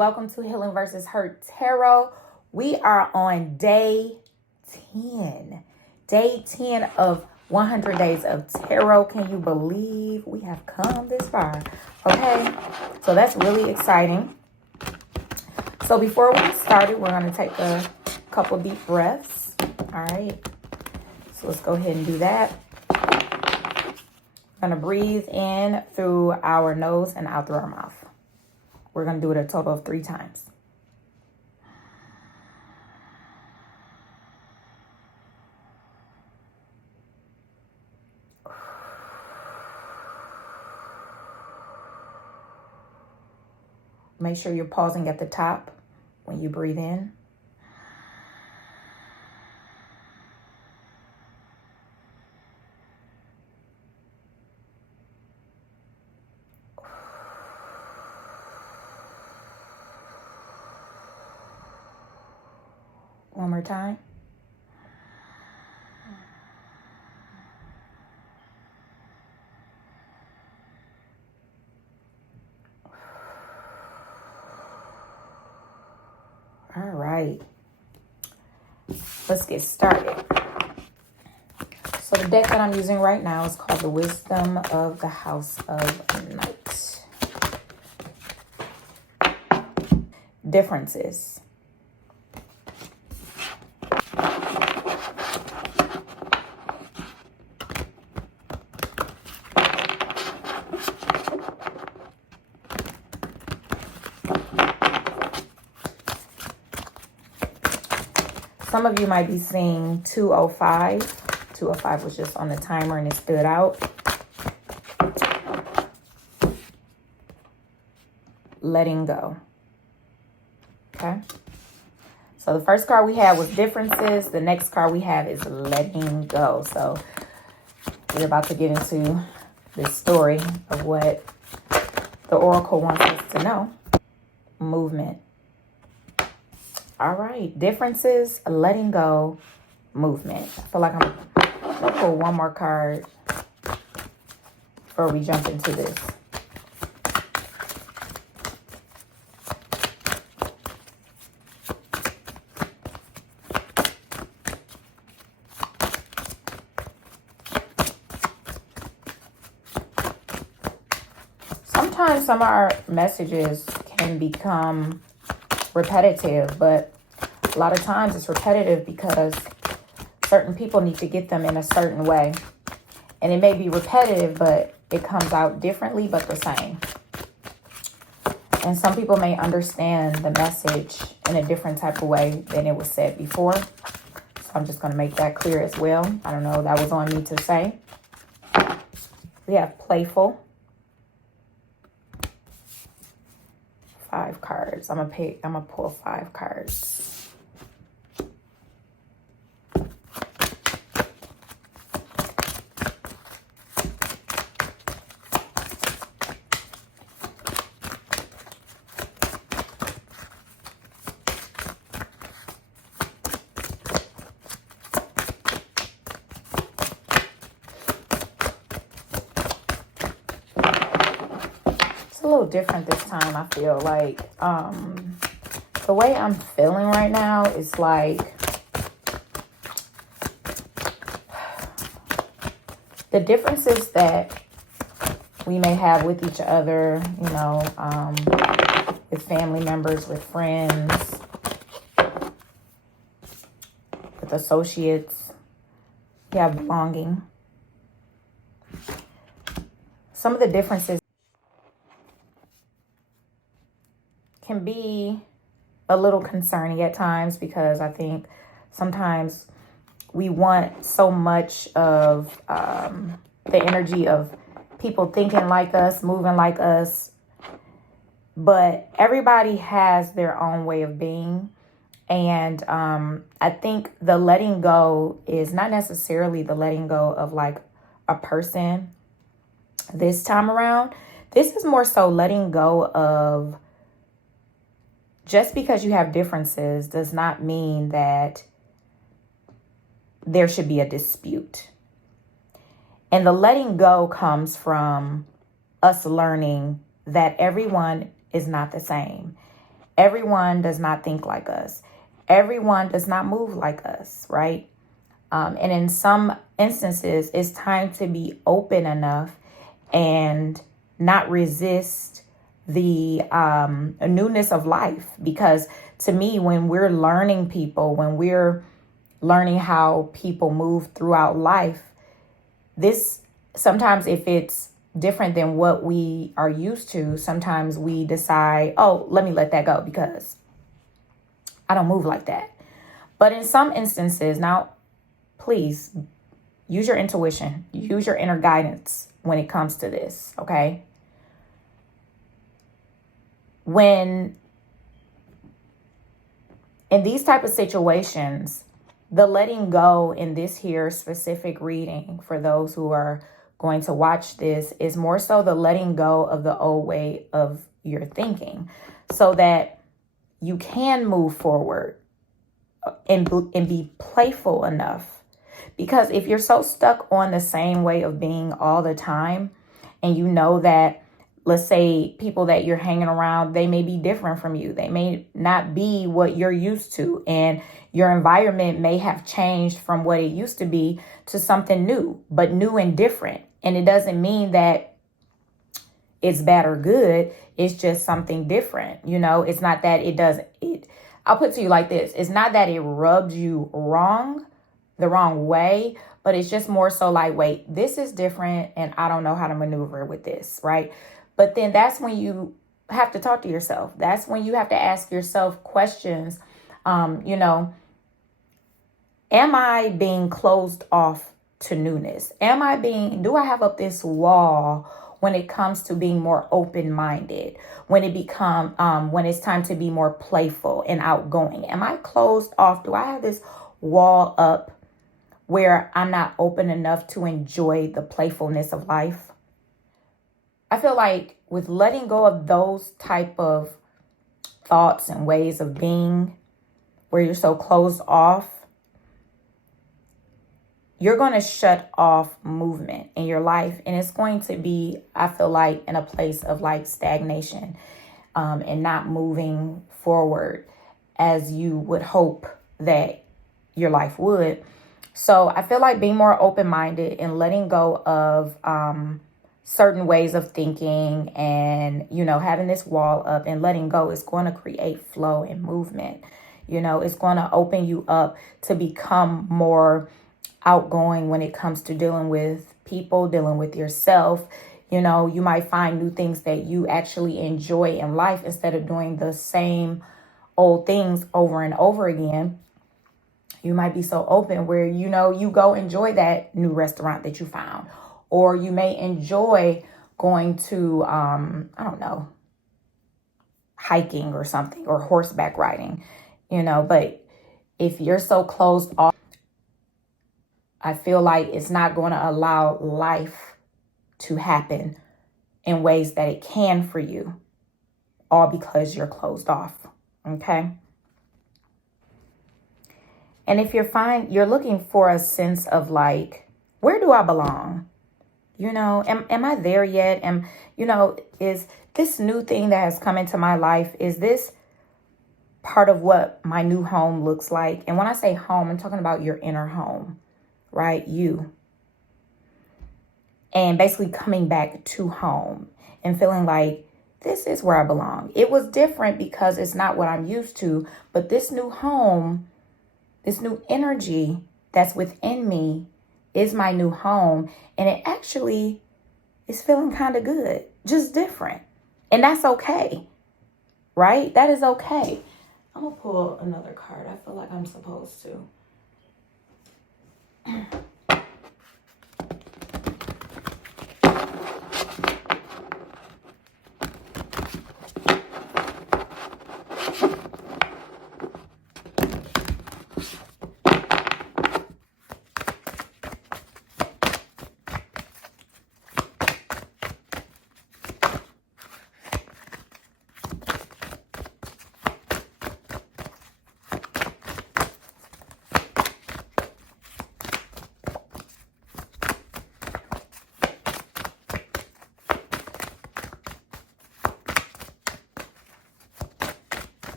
welcome to Healing versus Hurt Tarot. We are on day 10. Day 10 of 100 days of tarot. Can you believe we have come this far? Okay, so that's really exciting. So before we get started, we're going to take a couple deep breaths. All right, so let's go ahead and do that. We're going to breathe in through our nose and out through our mouth. We're going to do it a total of 3 times. Make sure you're pausing at the top when you breathe in. One more time. All right. Let's get started. So the deck that I'm using right now is called the Wisdom of the House of Night. Differences. Some of you might be seeing 205. 205 was just on the timer and it stood out. Letting go. Okay. So the first card we had was differences. The next card we have is letting go. So we're about to get into this story of what the Oracle wants us to know. Movement. All right, differences, letting go, movement. I feel like I'm gonna pull one more card before we jump into this. Sometimes some of our messages can become repetitive, but a lot of times it's repetitive because certain people need to get them in a certain way, and it may be repetitive but it comes out differently but the same, and some people may understand the message in a different type of way than it was said before. So I'm just going to make that clear as well. I don't know, that was on me to say. We have playful. 5 cards. I'm gonna pull 5 cards. A little different this time. I feel like the way I'm feeling right now is like the differences that we may have with each other, you know, with family members, with friends, with associates. Yeah, belonging. Some of the differences can be a little concerning at times, because I think sometimes we want so much of the energy of people thinking like us, moving like us, but everybody has their own way of being. And I think the letting go is not necessarily the letting go of like a person this time around. This is more so letting go of, just because you have differences does not mean that there should be a dispute. And the letting go comes from us learning that everyone is not the same. Everyone does not think like us. Everyone does not move like us, right? And in some instances, it's time to be open enough and not resist the newness of life. Because to me, when we're learning people, when we're learning how people move throughout life, this sometimes, if it's different than what we are used to, sometimes we decide, oh, let me let that go because I don't move like that. But in some instances, now, please use your intuition, use your inner guidance when it comes to this, okay? When in these type of situations, the letting go in this here specific reading, for those who are going to watch this, is more so the letting go of the old way of your thinking, so that you can move forward and be playful enough. Because if you're so stuck on the same way of being all the time, and you know that, let's say, people that you're hanging around, they may be different from you. They may not be what you're used to. And your environment may have changed from what it used to be to something new, but new and different. And it doesn't mean that it's bad or good. It's just something different. You know, it's not that I'll put it to you like this. It's not that it rubs you the wrong way, but it's just more so like, wait, this is different and I don't know how to maneuver with this, right? But then that's when you have to talk to yourself. That's when you have to ask yourself questions. Am I being closed off to newness? Do I have up this wall when it comes to being more open-minded? When it's time to be more playful and outgoing? Am I closed off? Do I have this wall up where I'm not open enough to enjoy the playfulness of life? I feel like with letting go of those type of thoughts and ways of being, where you're so closed off, you're going to shut off movement in your life. And it's going to be, I feel like, in a place of like stagnation, and not moving forward as you would hope that your life would. So I feel like being more open-minded and letting go of certain ways of thinking, and, having this wall up and letting go is going to create flow and movement. It's going to open you up to become more outgoing when it comes to dealing with people, dealing with yourself. You might find new things that you actually enjoy in life instead of doing the same old things over and over again. You might be so open where, you go enjoy that new restaurant that you found, or you may enjoy going to, hiking or something, or horseback riding, but if you're so closed off, I feel like it's not going to allow life to happen in ways that it can for you, all because you're closed off. Okay. And if you're looking for a sense of like, where do I belong? Am I there yet? Is this new thing that has come into my life, is this part of what my new home looks like? And when I say home, I'm talking about your inner home, right? You. And basically coming back to home and feeling like, this is where I belong. It was different because it's not what I'm used to, but this new home, this new energy that's within me is my new home. And it actually is feeling kind of good, just different. And that's okay, right? That is okay. I'm going to pull another card. I feel like I'm supposed to.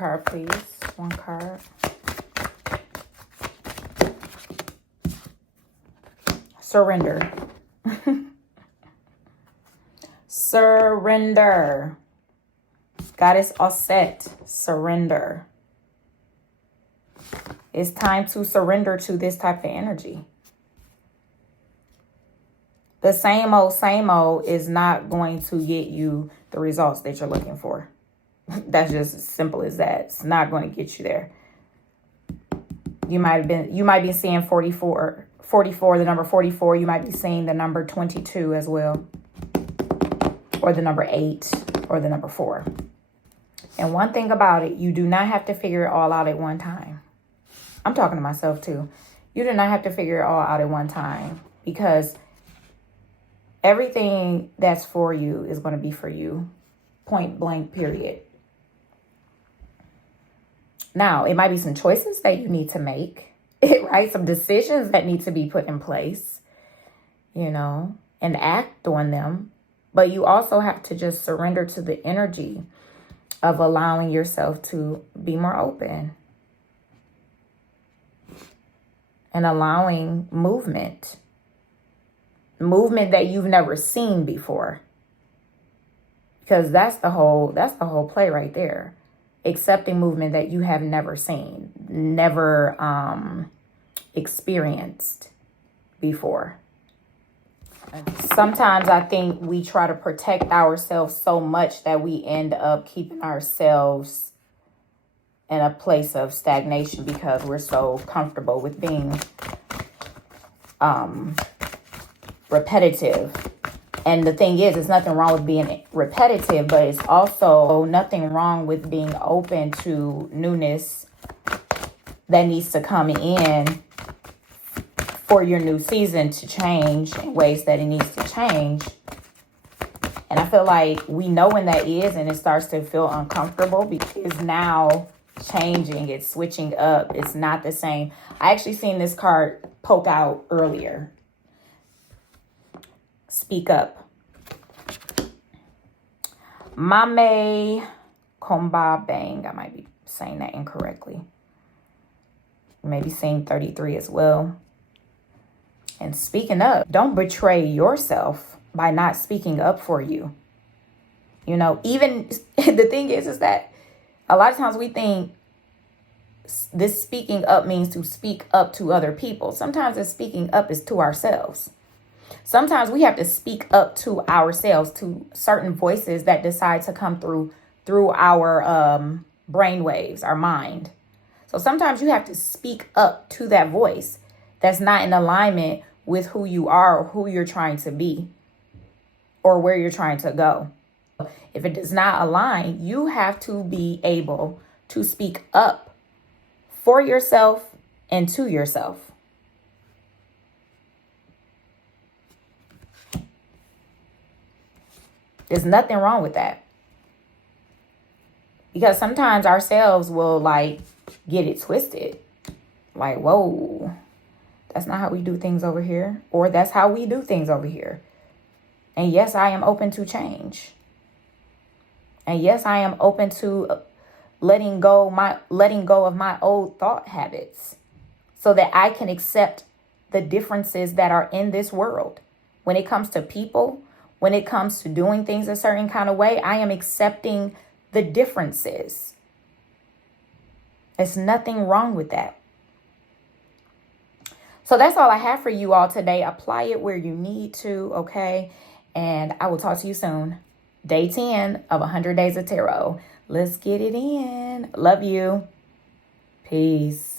card, please. One card. Surrender. Surrender. Goddess Osset. Surrender. It's time to surrender to this type of energy. The same old is not going to get you the results that you're looking for. That's just as simple as that. It's not going to get you there. You might be seeing 44, the number 44. You might be seeing the number 22 as well. Or the number 8 or the number 4. And one thing about it, you do not have to figure it all out at one time. I'm talking to myself too. You do not have to figure it all out at one time, because everything that's for you is going to be for you. Point blank, period. Now, it might be some choices that you need to make, right? Some decisions that need to be put in place, and act on them. But you also have to just surrender to the energy of allowing yourself to be more open and allowing movement that you've never seen before. Because that's the whole play right there. Accepting movement that you have never seen, never experienced before. Sometimes I think we try to protect ourselves so much that we end up keeping ourselves in a place of stagnation because we're so comfortable with being repetitive. And the thing is, there's nothing wrong with being repetitive, but it's also nothing wrong with being open to newness that needs to come in for your new season to change in ways that it needs to change. And I feel like we know when that is, and it starts to feel uncomfortable because it's now changing, it's switching up, it's not the same. I actually seen this card poke out earlier. Speak up. Mame Komba Bang. I might be saying that incorrectly. Maybe saying 33 as well. And speaking up, don't betray yourself by not speaking up for you. Even the thing is that a lot of times we think this speaking up means to speak up to other people. Sometimes the speaking up is to ourselves. Sometimes we have to speak up to ourselves, to certain voices that decide to come through our brain waves, our mind. So sometimes you have to speak up to that voice that's not in alignment with who you are or who you're trying to be or where you're trying to go. If it does not align, you have to be able to speak up for yourself and to yourself. There's nothing wrong with that. Because sometimes ourselves will get it twisted. Whoa, that's not how we do things over here. Or that's how we do things over here. And yes, I am open to change. And yes, I am open to letting go of my old thought habits so that I can accept the differences that are in this world. When it comes to people, when it comes to doing things a certain kind of way, I am accepting the differences. There's nothing wrong with that. So that's all I have for you all today. Apply it where you need to, okay? And I will talk to you soon. Day 10 of 100 Days of Tarot. Let's get it in. Love you. Peace.